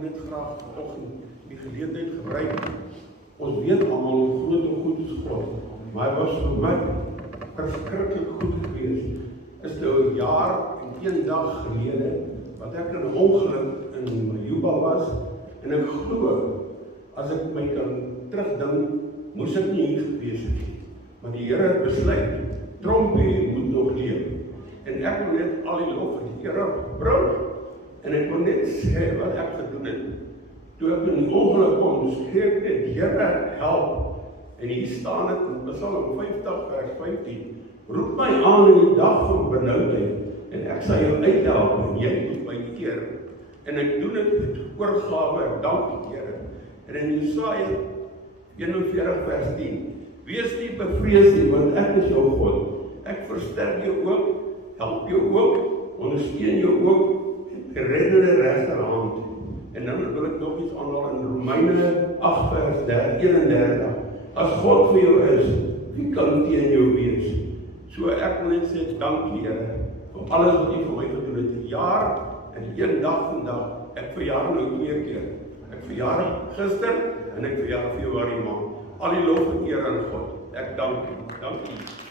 wil net graag vanoggend die geleentheid gebruik. Ons weet almal hoe groot en goed is God, maar hy was vir my verskriklik goed geweest. Is nou 'n jaar en 1 dag gelede, wat ek in 'n ongeluk in Majuba was, en ek glo, as ek my kan terugdink, moes ek nie hier gewees het nie. Maar die Here het besluit, Trompie moet nog leef. En ek wil net al die lof vir die Here bring. En ek wil net sê wat ek gedoen het. Toe ek in die ongeluk kom, sê ek net, Here help. En hier staan dit in Psalm 50 vers 15. Roep my aan in die dag van benoudheid, en ek sal jou uithelp, en jy moet my keer. En ek doen dit met oorgawe, ek dank die Here. En in Jesaja 41 vers 10, wees nie bevrees nie, want ek is jou God. Ek versterk jou ook, help jou ook, ondersteun jou ook, en red in die regterhand. En dan wil ek nog iets aanhaal in Romeine 8 vers 31. As God vir jou is, wie kan teen jou wees? So ek wil net sê, dankie Here, vir alles wat U vir my gedoen het. 'n jaar en 1 dag vandag, ek verjaar nou 2 keer. Ek verjaar gister en ek verjaar Februarie maand. Al die lof en eer aan God. Ek dank U.